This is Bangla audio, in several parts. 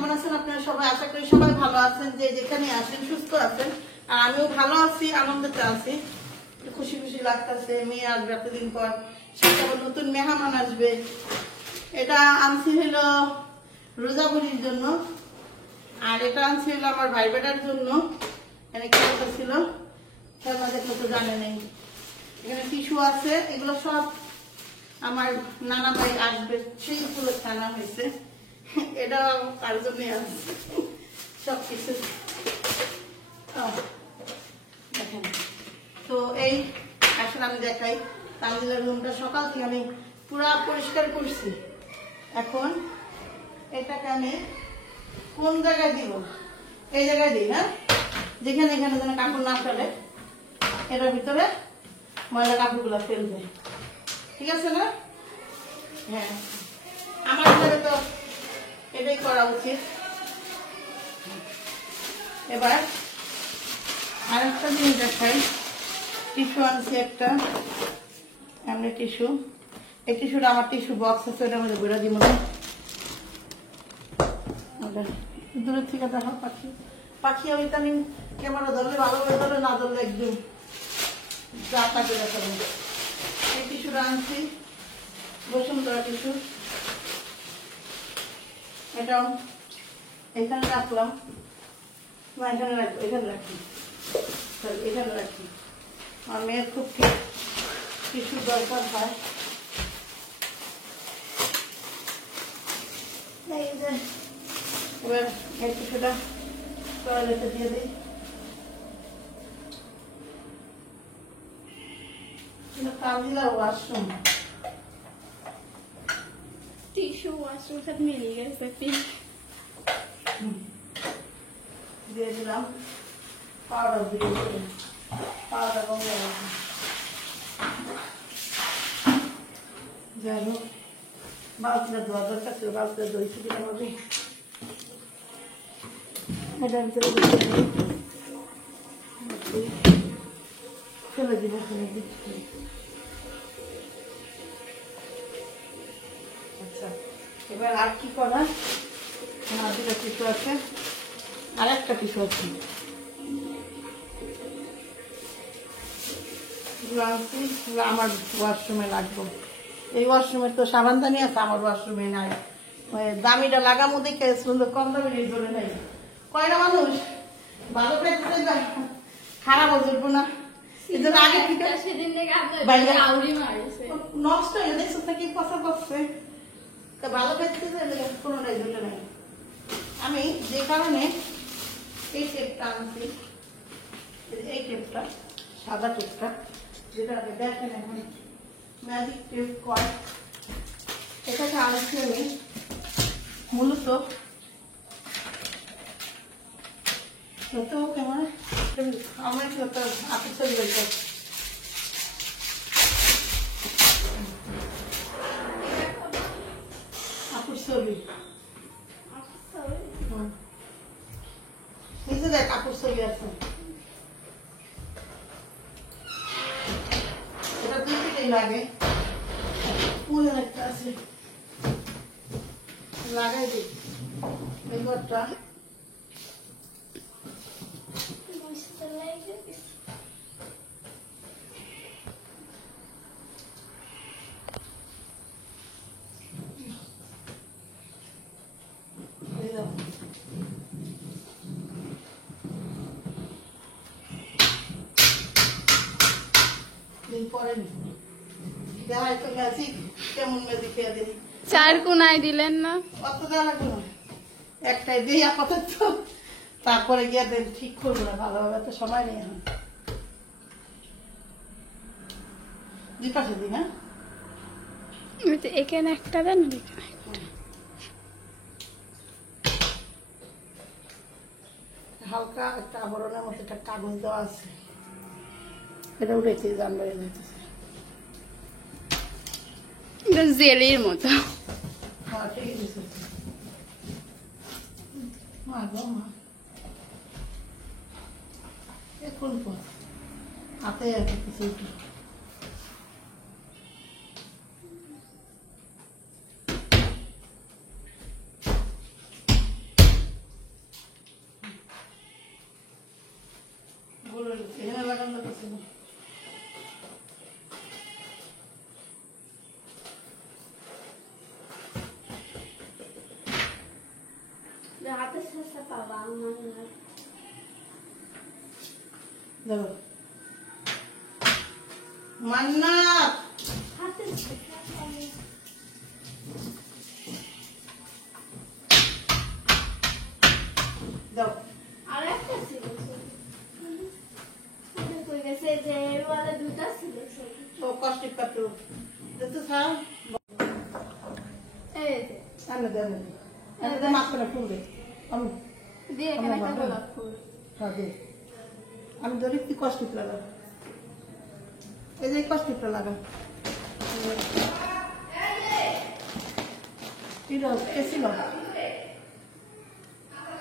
কেমন আছেন আপনারা সবাই? আশা করি সবাই ভালো আছেন, যে যেখানে আছেন সুস্থ আছেন। আর আমিও ভালো আছি, আনন্দতে আছি, খুশি খুশি লাগতেছে। মেয়ে আসবে এতদিন পর, সাথে আবার নতুন মেহমান আসবে। এটা আনছি হলো রোজাবুরির জন্য, আর এটা আনছি হলো আমার ভাই বেটার জন্য। এখানে খেলতে ছিল, খেলনা দেখলে তো জানে নেই। এখানে টিস্যু আছে, এগুলো সব আমার নানা ভাই আসবে সেই উপলক্ষে আনা হয়েছে। এটা তার জন্য আছে সবকিছু। দেখেন তো, এই আসলে আমি দেখাই তামিলের রুমটা সকাল থেকে আমি পুরা পরিষ্কার করছি। এখন এটাকে আমি কোন জায়গায় দিব? এই জায়গায় দিই না, যেখানে এখানে যেন কাপড় না ফেলে। এটার ভিতরে ময়লা কাপড়গুলো ফেলবে, ঠিক আছে না? হ্যাঁ, আমার ঘরে তো এটাই করা উচিত। এবার আর একটা জিনিস দেখাই। টিস্যু আনছি একটা, এমনি টিস্যু। এই টিস্যুটা আমার টিস্যু বক্স আছে, ওটার মধ্যে ঘুরে দিব না। দূরের থেকে দেখো পাখি, পাখি ওই আমি ক্যামেরা ধরলে ভালোভাবে ধরে, না ধরলে একদম যা তাকে দেখাবো। এই টিস্যুটা আনছি, বসুন্ধরা টিস্যু। এটাও এখানে রাখলাম, না এখানে রাখবো, এখানে রাখি, এখানে রাখি। আমার মেয়ের খুব টিস্যু দরকার হয়। এবার এই টিস্যুটা টয়লেটে দিয়ে দিই। কাজিলা ওয়াশরুম, টিস্যু ওয়াশরুম সাথে মিলিয়ে গেছে। দিয়ে দিলাম পাউডার, দিয়ে দিলাম পাউডার। যাই হোক, বালতিটা ধোয়া দরকার ছিল, বালতিটা ধুই সুবিধা হবে। এটার ভিতরে ফেলে দিব, ফেলে দিব। আচ্ছা, এবার আর কি করা? আমার দুটো টিস্যু আছে, আর একটা টিস্যু আছে। আমার ওয়াশরুমে লাগবো। এই ওয়াশরুমে তো সাবানদানি আছে, আমার ওয়াশরুমে নাই। দামিটা লাগামো দেখে সুন্দর, কম দামি এই ধরে নাই। কয়টা মানুষ ভালো পেতে যায়, খারাপ হয়ে না। আগে থেকে সেদিন থেকে নষ্ট হয়ে দেখছো কি কথা করছে, ভালো পেতে কোনোটাই ধরে নাই। আমি যে কারণে এই টেপটা আনছি, এই টেপটা, সাদা টেপটা, যেটা দেখেন এখন ম্যাজিক টেপ কয়, এটাকে আনছি আমি মূলত কেমন আমার আপনি ছবি বলতে আপুর ছবি, নিজে দেখ আপুর ছবি আছে। এটা দুই ফিটেই লাগে, পুরো একটা আছে, লাগাই দিই এই ঘরটা। চার কোনায় দিলেন না? একটাই দিই আপাতত, তারপরে গিয়ে ঠিক করবো না, ভালোভাবে তো সময় নেই এখন। দুই পাশে দিই না, এখানে একটা দেন, হালকা একটা আবরণের মতো একটা কাগজ দেওয়া আছে, এটা উঠেছে জান বেড়ে যেতেছে। জেলির মতো। হ্যাঁ, ঠিকই দিচ্ছে। মা গো মা, কোন পথ হাতে কিছু দিচ্ছি, এখানে লাগানো লাগতেছে না। হাতে শেষে পাবা আমার দেখো মান্নাত হাতে দাও আর একটা ছিল কই গেছে যে ওয়ালা দুটো ছিল ও কষ্ট কাটো দেখো স্যার এই যে আনে দেন আনে দেন মাছ করে ফুল দে আমি দিয়ে এখানে একটা গোলাপ ফুল হ্যাঁ দে আমি ধরি কি কষ্ট লাগা এই যে কষ্ট লাগা কিলো এসিল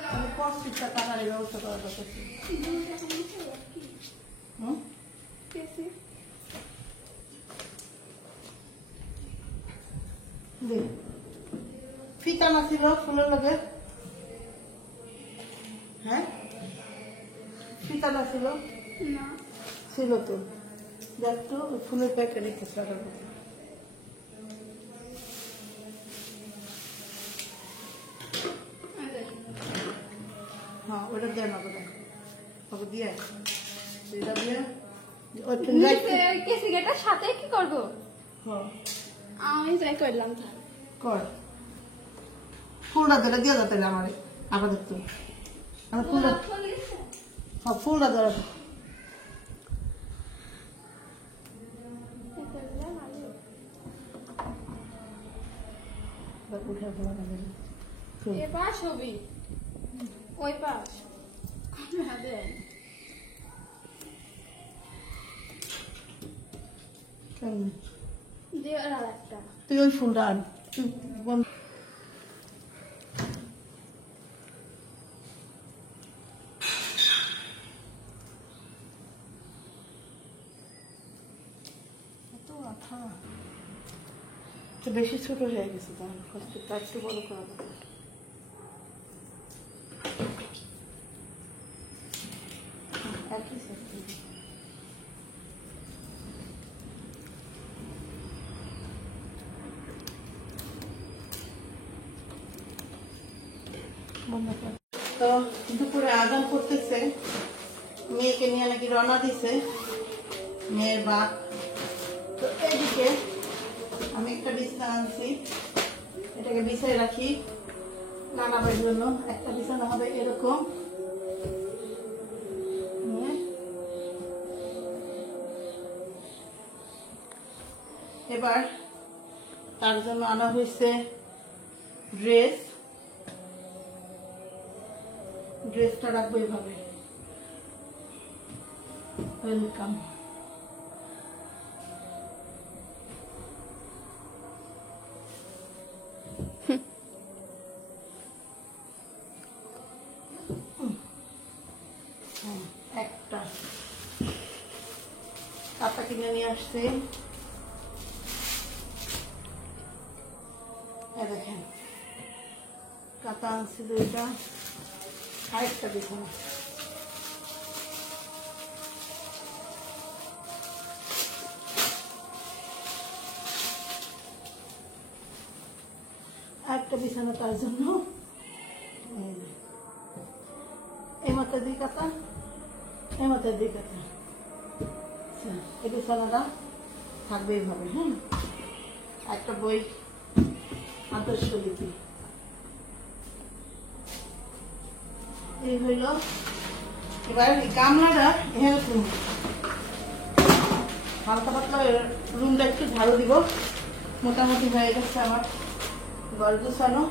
আমি কষ্টটা টাকার ব্যবস্থা করা দরকার হুম কেসে দে ফিতা না ছিল ফুলের লগে হ্যাঁ ফিতা না ছিল না ছিল তো দেখতো ওই ফুলের প্যাকেট রেখে লাগার কথা হ্যাঁ ওটা দেয় না ওটা ওকে দিয়ে সেটা দিয়ে কেসিটার সাথে কি করব হ্যাঁ আমি যাই করলাম কর ফুলটা ধরে দিয়ে যাতে আমার আপাতত আমি ফুলটা হ্যাঁ ফুলটা ধরে উঠে ফেলা ফুল এ পাশ হবি ওই পাশ হাতে কেমন দিয়ে আর একটা তুই ওই ফুলটা আন তুই বন্ধ এত আঠা তো বেশি ছোট হয়ে গেছে তাহলে কষ্টটা একটু বড় করা দরকার একই সাথে তো দুপুরে আদান করতেছে মেয়েকে নিয়ে নাকি রওনা দিছে মেয়ের বাপ তো এইদিকে আমি একটা বিছানা আনছি এটাকে বিছাই রাখি নানাবার জন্য একটা বিছানা হবে এরকম এবার তার জন্য আনা হয়েছে ড্রেসটা রাখবো এইভাবে ওয়েলকাম একটা কাপড় কিনে নিয়ে আসছে দেখেন কাতা আনছি দুইটা আরেকটা দেখুন আরেকটা বিছানা তার জন্য এই মাথায় দুই কাতা এই মাথায় দুই কাতা এই বিছানাটা থাকবে এইভাবে হ্যাঁ একটা বই আদর্শ লিপি এই হইল এবার গামলাটা এরকম হালকা পাতলা রুমটা একটু ঝাড়ু দিব মোটামুটি হয়ে গেছে আমার ঘর গুছানো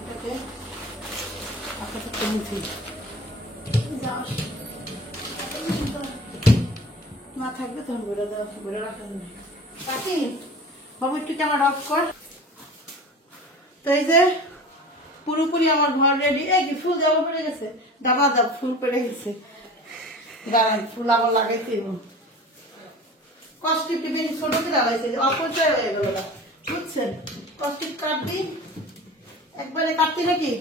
এটাকে আপাতত মুছি না থাকবে তখন ঘুরে দেওয়া ঘুরে রাখা যাবে বাকি বাবু একটু ক্যামেরা অফ কর তো এই যে পুরোপুরি আমার ঘর রেডি এই কি ফুল দেওয়া পড়ে গেছে দাবা দাব ফুল পড়ে গেছে দাঁড়ান ফুল আবার লাগাইতে কষ্টিপ বেশি ছোট করে লাগাইছে অপচয় হয়ে গেল বুঝছেন কষ্টিপ কাটবি একবারে কাটতি নাকি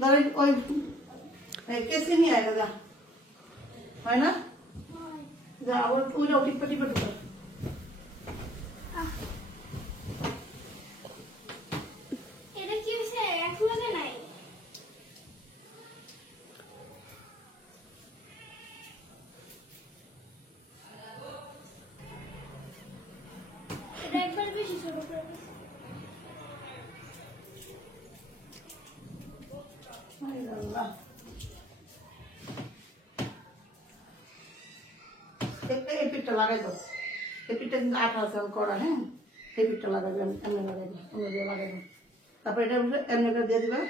ধর ওই কেসি নিয়ে আয় দাদা, হয় না? যা আবার ওইটা টিপা টিপা টিপা। এটা কি হয়েছে? এখন লাগে নাই। এটা একবার বেশি ছোট করে দিয়েছে। হায় আল্লাহ। এই পিঠটা লাগাই দাও, এই পিঠটা কিন্তু আঠা আছে করা, হ্যাঁ এই পিঠটা লাগাবে, এমনি লাগাই দাও, অন্য দিয়ে লাগাই দাও, তারপর এটা এমনি করে দিয়ে দিবা।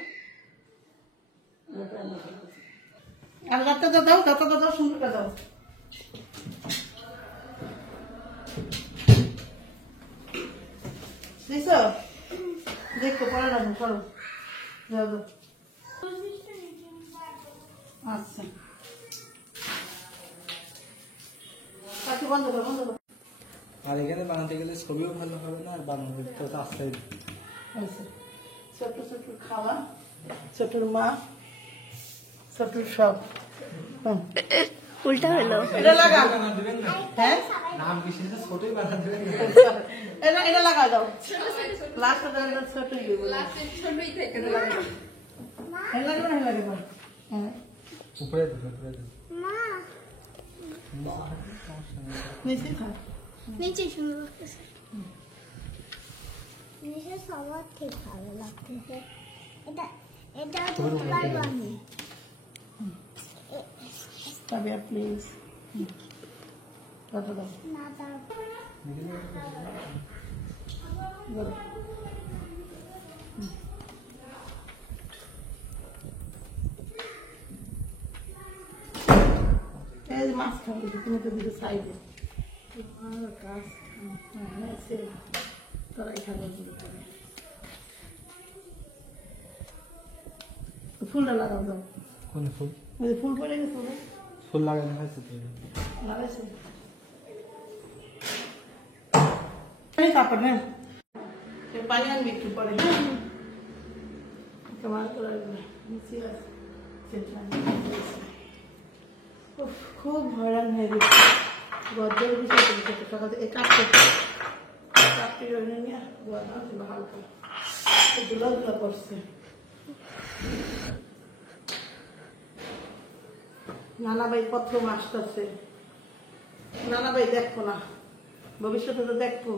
আর রাতে দাও দাও, দাঁতা দাও, সুন্দর করে দাও। দিছ দেখো পরে রাখো, করো দাও দাও। আচ্ছা কাকি বন্ধ করো, বন্ধ করো। আর এখানে বানাতে গেলে ছবিও ভালো হবে না, আর বানাতে তো আস্তে আচ্ছা, ছোট ছোট খাওয়া, ছোটর মা, ছোটর সব। উল্টা হলো। এটা লাগা, হ্যাঁ নাম বিশেষ ছোটই বানাতে দেবেন। এটা লাগা দাও, লাস্ট ছোটই দেবো, এটা লাগা দাও। এটা লাগবে না, লাগবে না। হ্যাঁ উপরে দেবে, উপরে দেবে। নিচে থাক। নিচে সুন্দর লাগতেছে। নিচে সবার ঠিক ভালো লাগতেছে। এটা এটা তোলার বানি। Tabia, please. Dato daw. না তারপর Dato. এই যে মাছ খাবে, তুমি তো দিকে সাইডে। আর কাজ, হ্যাঁ, সে তোরা এখানে দিকে করে। ফুলটা লাগাও দাও। কোন ফুল? ওই যে ফুল পড়ে গেছে ওরা। ফুল লাগানো হয়েছে তো। লাগাইছে। এই তারপর না পানি আনবি একটু পরে। তোমার তো নিচে আছে। খুব হয়রান হয়ে গেছে, গদ্দের বিষয় এই কাপটি রয়ে নিয়ে হালকা দুলা দুলা করছে। নানা ভাই পত্র আসতেছে, নানা ভাই দেখবো না, ভবিষ্যতে তো দেখবো।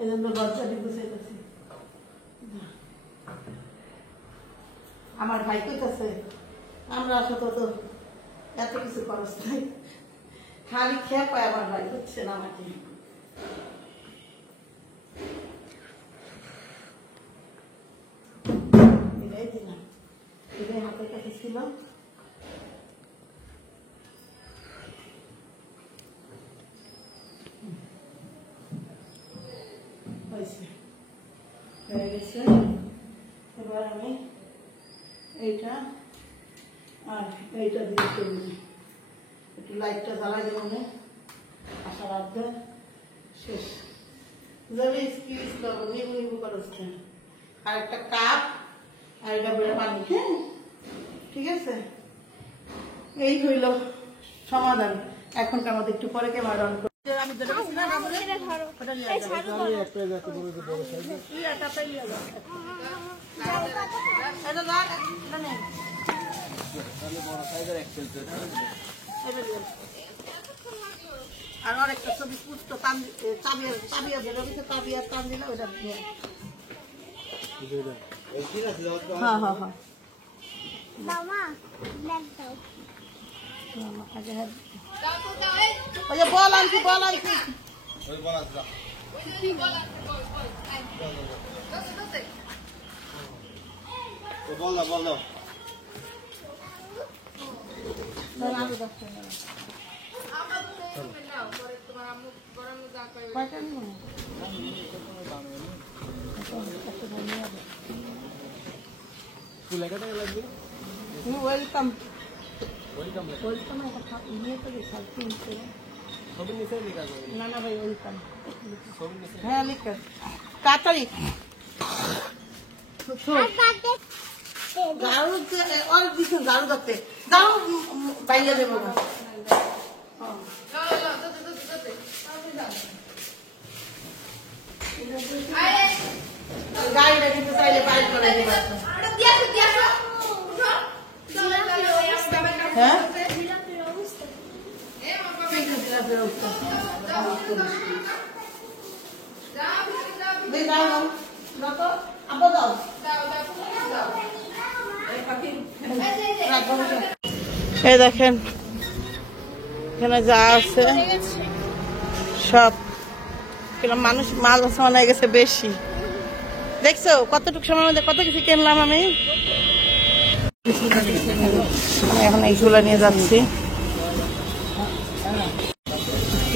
এই জন্য লজ্জাটি বুঝাইতেছি। আমার ভাই কইতেছে আমরা আসলে তো এত কিছু খরচ নাই, খালি খেয়ে পায় আমার ভাই, বুঝছে না আমাকে। এটাই দিলাম, এটাই হাতের কাছে ছিল। হয়ে গেছে, এবার আমি এইটা আর এইটা দিয়ে চলবি, একটু লাইটটা জ্বালাই দেবো না, আসার আধা শেষ যাবে। নিবু নিবু করছে, আর একটা কাপ আর এটা বেড়ে পানি, হ্যাঁ ঠিক আছে। এই হইল সমাধান। এখনকার মধ্যে একটু পরে ক্যামেরা অন করে আমি যেটা বলছি না, ওটা নিয়ে আর আরেকটা ছবি পুষ্ট তাবিয়া বেরোবে, তাবিয়ার টান দিলে ওটা নিয়ে। হ্যাঁ হ্যাঁ হ্যাঁ মামা ব্ল্যাক দাও। মামা আগে হ্যাঁ ওই যে বল আনছি, বল আনছি। বল দাও, বল দাও। কয়টা নিব না? ফুল একা টাকা লাগবে? Welcome welcome. ওয়েলকাম, এটা নিয়ে তো খাচ্ছি। না না ভাই ওইখানে হ্যাঁ লিখে তাড়াতাড়ি ঝাড়ু অল দিচ্ছেন ঝাড়ু করতে যাও বাইরে দেবো না গাড়িটা কিন্তু চাইলে বাইরে করে দেবে হ্যাঁ এই দেখেন এখানে যা আছে সব মানুষ মাল হয়ে গেছে বেশি দেখছো কতটুকু সময় মধ্যে কত কিছু কিনলাম আমি এখন এইগুলো নিয়ে যাচ্ছি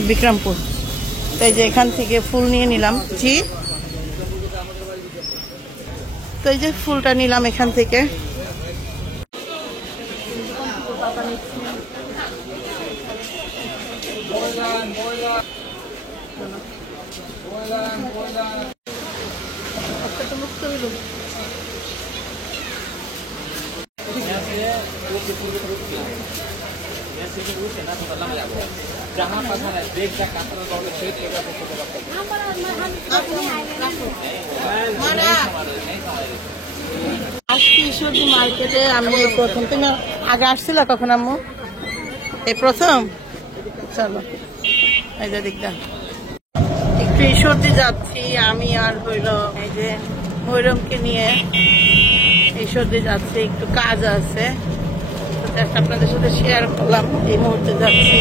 বিক্রমপুর তাই যে এখান থেকে ফুল নিয়ে নিলাম জি তো এই যে ফুলটা নিলাম এখান থেকে আজকে মার্কেটে আমি এই প্রথম তুমি আগে আসছিল কখন আম্মু এই প্রথম চলো এই যে দিকটা একটু ঈশ্বরদী যাচ্ছি আমি আর হইল এই যে ময়ূরমকে নিয়ে ঈশ্বরদী যাচ্ছি একটু কাজ আছে আপনাদের সাথে শেয়ার করলাম এই মুহূর্তে যাচ্ছি